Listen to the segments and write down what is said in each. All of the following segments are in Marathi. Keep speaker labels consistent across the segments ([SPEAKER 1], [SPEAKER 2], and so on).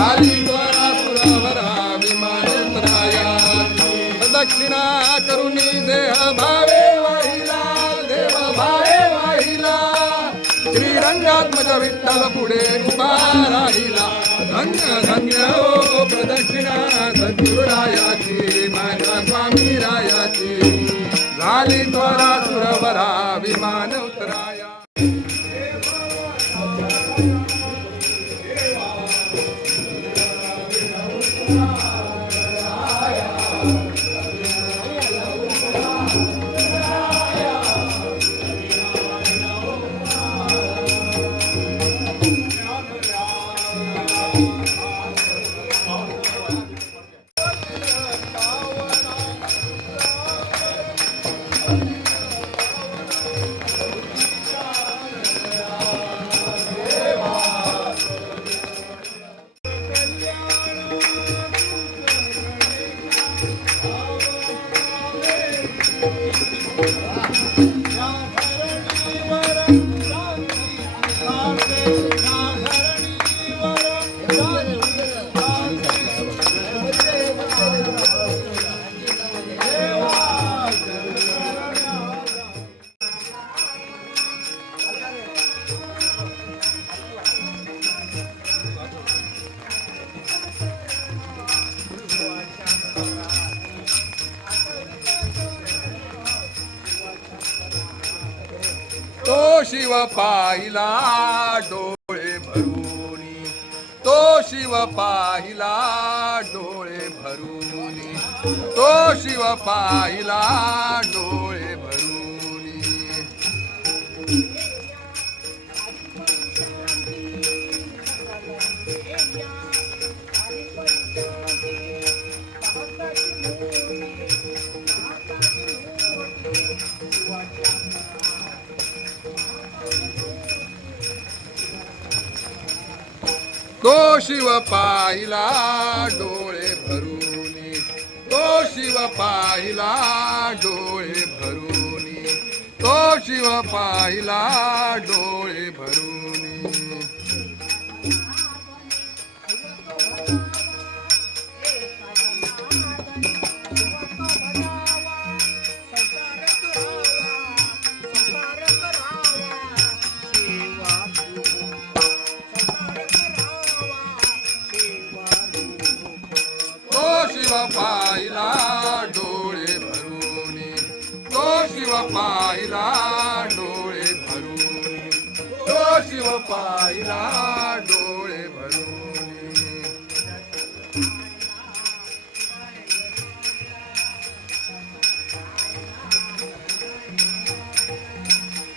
[SPEAKER 1] झाली द्वारापुरावरा विमानोत्तरायाची दक्षिणा करुणी देह भावे वाहिला देव भावे वाहिला श्रीरंगात्मज विठ्ठल पुढे उभा राहिला धन्य धन्य हो प्रदक्षिणा सद्गुरायाची माझ्या स्वामी रायाची झाली त्वरा सुरवरा विमान उतराया शिव पाहिला डोळे भरूनी. तो शिव पाहिला डोळे भरूनी. तो शिव पाहिला डोळे शिव पाहिला डोळे भरूनी. तो शिव पाहिला डोळे भरून. तो शिव पाहिला डोळे भरून. पाहिला डोळे भरून.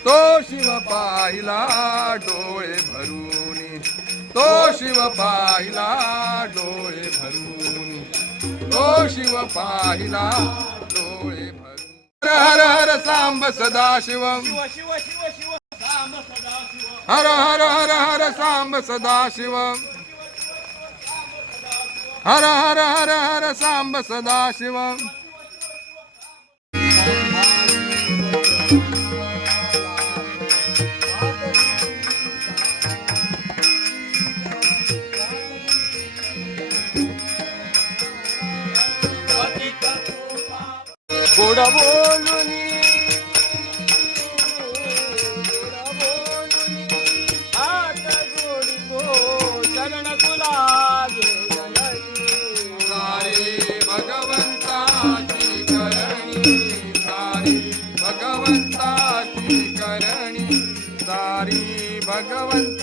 [SPEAKER 1] तो शिव पाहिला डोळे भरून. तो शिव पाहिला डोळे भरून. तो शिव पाहिला डोळे भरून. हर हर हर सांब सदा शिव
[SPEAKER 2] शिव शिव शिव.
[SPEAKER 1] हर हर हर हर सांब सदा शिव हर हर हर हर सांब सदा शिव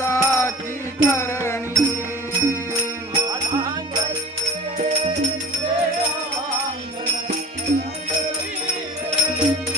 [SPEAKER 1] संताची करणी Thank you.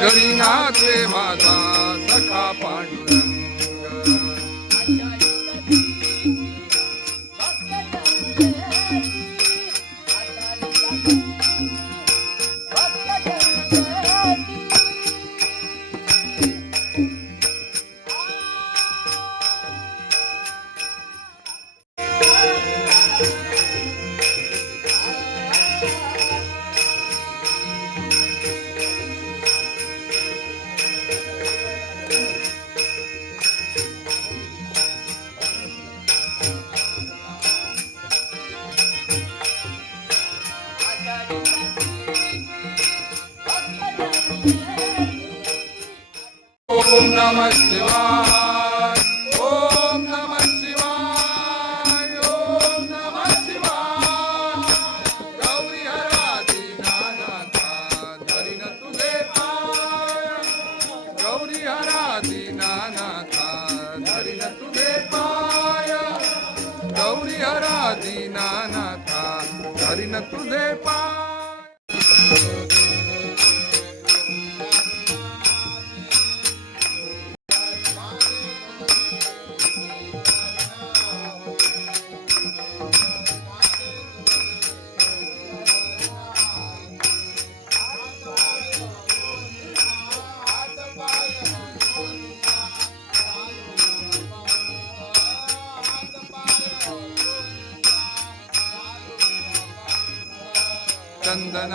[SPEAKER 1] ઘડી નાથે માતા સખા પાંડુરંગ नमः शिवाय ओम नमः शिवाय ओम नमः शिवाय गौरी हराती नानाथा धरीन तुझे पाय गौरी हराती नानाथा धरीन तुझे पाय गौरी हराती नानाथा धरीन तुझे पाय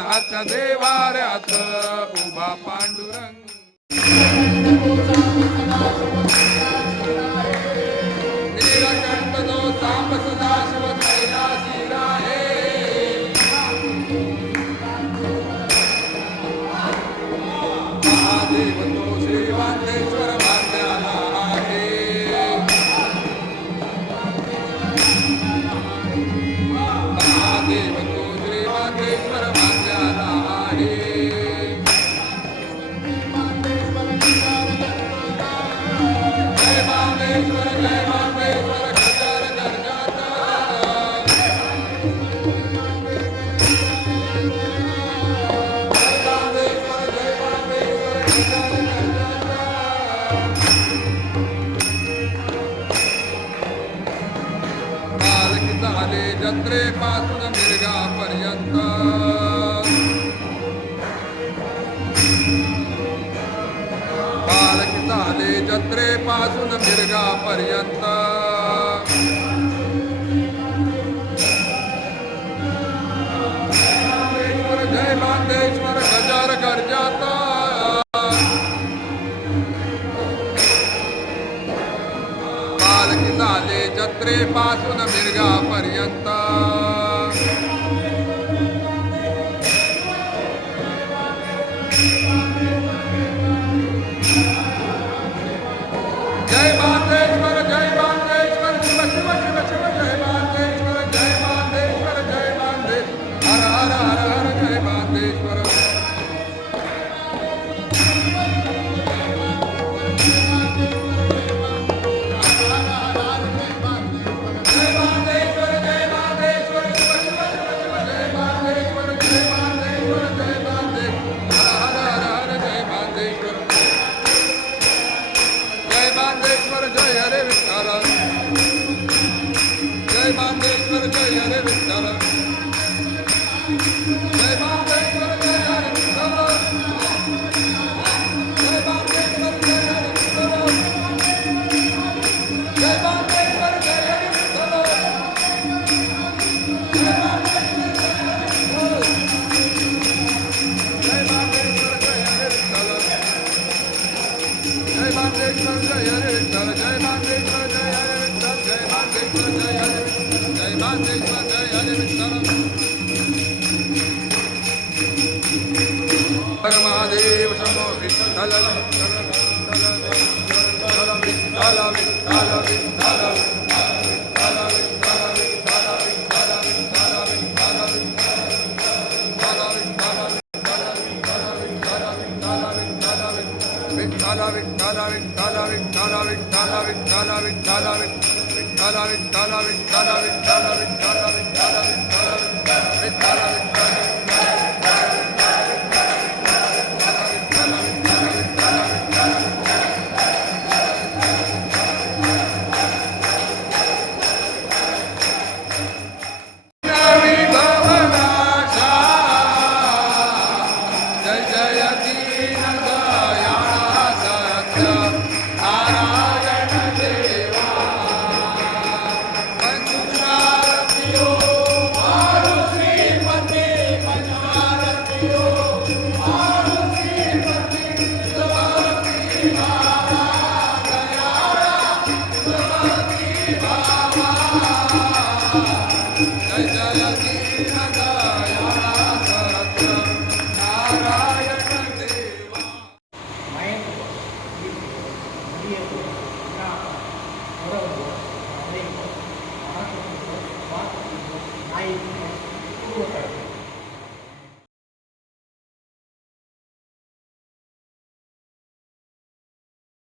[SPEAKER 1] चंदनाच्या देवाऱ्यात उभा पांडुरंग. नीलकंठ जो सांब झाले जत्रेपासून मिरगापर्यंत जय मातेश्वर गजर गर्जाता पालखी झाले जत्रेपासून मिरगापर्यंत Bye, Mom. विठ्ठल जय मातेश्वर जय हरे विठ्ठल हर Mahadev Shambho Vitthal Vitthal Vitthal Vitthal Vitthal
[SPEAKER 3] ventana, ventana, ventana, ventana,
[SPEAKER 1] ventana.